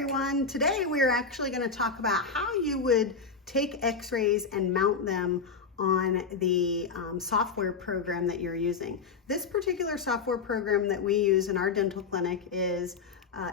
everyone. Today we're actually going to talk about how you would take x-rays and mount them on the software program that you're using. This particular software program that we use in our dental clinic is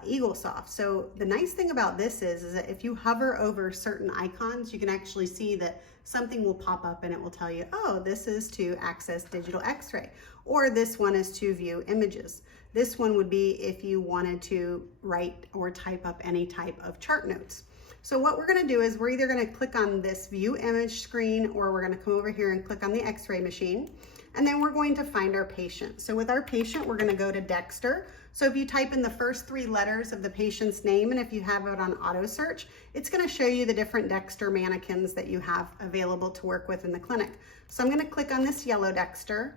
EagleSoft. So the nice thing about this is that if you hover over certain icons, you can actually see that something will pop up and it will tell you, oh, this is to access digital x-ray, or this one is to view images. This one would be if you wanted to write or type up any type of chart notes. So what we're going to do is we're either going to click on this view image screen, or we're going to come over here and click on the x-ray machine, and then we're going to find our patient. So with our patient, we're going to go to Dexter. So if you type in the first 3 letters of the patient's name, and if you have it on auto search, it's going to show you the different Dexter mannequins that you have available to work with in the clinic. So I'm going to click on this yellow Dexter.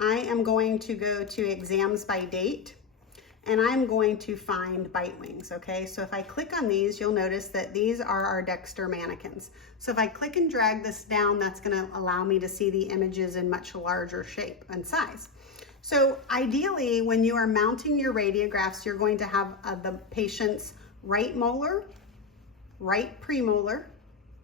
I am going to go to exams by date, and I'm going to find bitewings, okay? So if I click on these, you'll notice that these are our Dexter mannequins. So if I click and drag this down, that's gonna allow me to see the images in much larger shape and size. So ideally, when you are mounting your radiographs, you're going to have the patient's right molar, right premolar,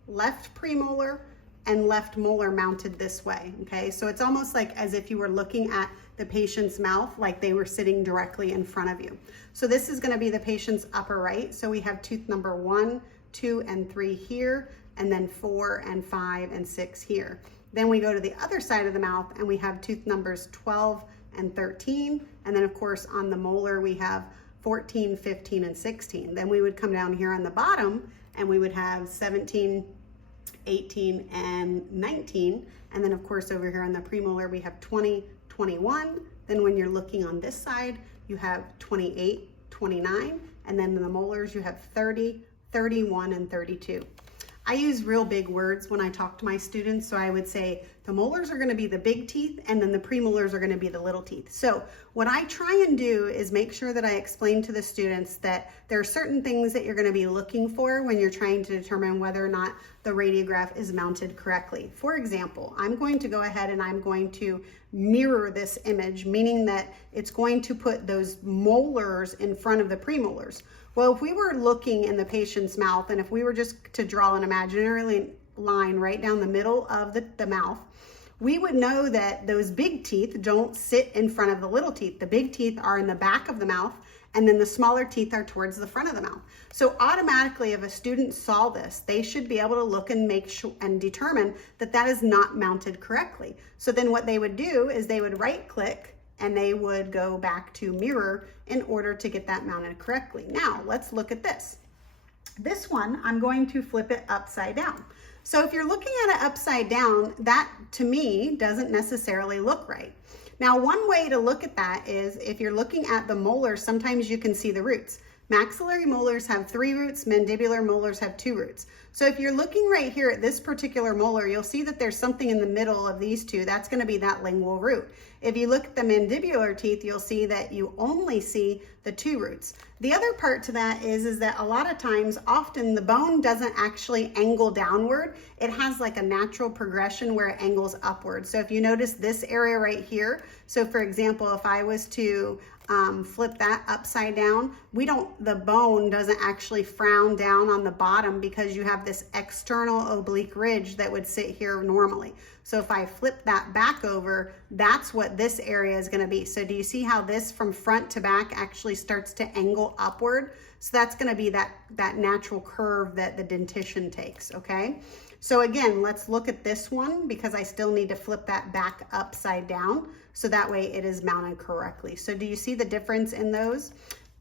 left premolar, and left molar mounted this way, okay? So it's almost like as if you were looking at the patient's mouth like they were sitting directly in front of you. So this is gonna be the patient's upper right. So we have tooth number 1, 2, and 3 here, and then 4 and 5 and 6 here. Then we go to the other side of the mouth and we have tooth numbers 12 and 13. And then of course on the molar we have 14, 15, and 16. Then we would come down here on the bottom and we would have 17, 18, and 19. And then of course over here on the premolar we have 20, 21. Then when you're looking on this side, you have 28, 29. And then in the molars you have 30, 31, and 32. I use real big words when I talk to my students. So I would say the molars are gonna be the big teeth, and then the premolars are gonna be the little teeth. So what I try and do is make sure that I explain to the students that there are certain things that you're gonna be looking for when you're trying to determine whether or not the radiograph is mounted correctly. For example, I'm going to go ahead and I'm going to mirror this image, meaning that it's going to put those molars in front of the premolars. Well, if we were looking in the patient's mouth, and if we were just to draw an imaginary line right down the middle of the mouth, we would know that those big teeth don't sit in front of the little teeth. The big teeth are in the back of the mouth, and then the smaller teeth are towards the front of the mouth. So automatically, if a student saw this, they should be able to look and make sure and determine that that is not mounted correctly. So then what they would do is they would right click and they would go back to mirror in order to get that mounted correctly. Now let's look at this. This one, I'm going to flip it upside down. So if you're looking at it upside down, that to me doesn't necessarily look right. Now, one way to look at that is if you're looking at the molars, sometimes you can see the roots. Maxillary molars have 3 roots, mandibular molars have 2 roots. So if you're looking right here at this particular molar, you'll see that there's something in the middle of these two. That's going to be that lingual root. If you look at the mandibular teeth, you'll see that you only see the 2 roots. The other part to that is that a lot of times, often the bone doesn't actually angle downward. It has like a natural progression where it angles upward. So if you notice this area right here, so for example, if I was to flip that upside down, the bone doesn't actually frown down on the bottom because you have this external oblique ridge that would sit here normally. So if I flip that back over, that's what this area is going to be. So do you see how this from front to back actually starts to angle upward? So that's going to be that natural curve that the dentition takes, okay? So again, let's look at this one because I still need to flip that back upside down so that way it is mounted correctly. So do you see the difference in those?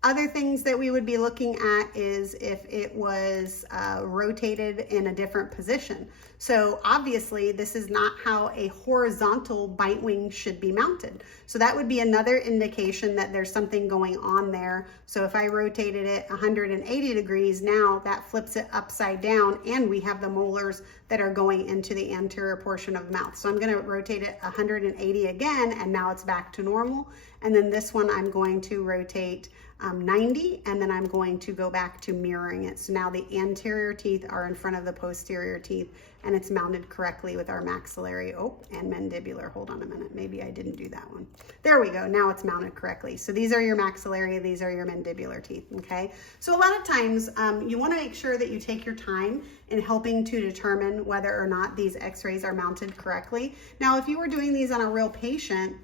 Other things that we would be looking at is if it was rotated in a different position. So obviously this is not how a horizontal bite wing should be mounted. So that would be another indication that there's something going on there. So if I rotated it 180 degrees, now that flips it upside down, and we have the molars that are going into the anterior portion of the mouth. So I'm going to rotate it 180 again, and now it's back to normal. And then this one I'm going to rotate 90, and then I'm going to go back to mirroring it. So now the anterior teeth are in front of the posterior teeth, and it's mounted correctly with our maxillary, and mandibular. Hold on a minute, maybe I didn't do that one. There we go, now it's mounted correctly. So these are your maxillary, these are your mandibular teeth, okay? So a lot of times you wanna make sure that you take your time in helping to determine whether or not these x-rays are mounted correctly. Now, if you were doing these on a real patient,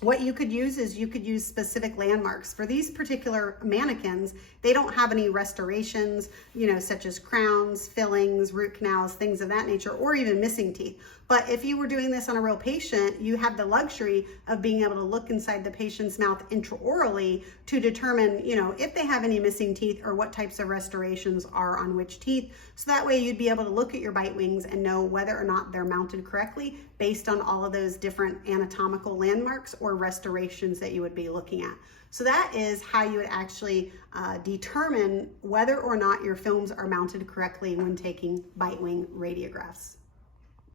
what you could use is you could use specific landmarks. For these particular mannequins, they don't have any restorations, such as crowns, fillings, root canals, things of that nature, or even missing teeth. But if you were doing this on a real patient, you have the luxury of being able to look inside the patient's mouth intraorally to determine, if they have any missing teeth or what types of restorations are on which teeth. So that way you'd be able to look at your bite wings and know whether or not they're mounted correctly based on all of those different anatomical landmarks or restorations that you would be looking at. So that is how you would actually determine whether or not your films are mounted correctly when taking bite wing radiographs.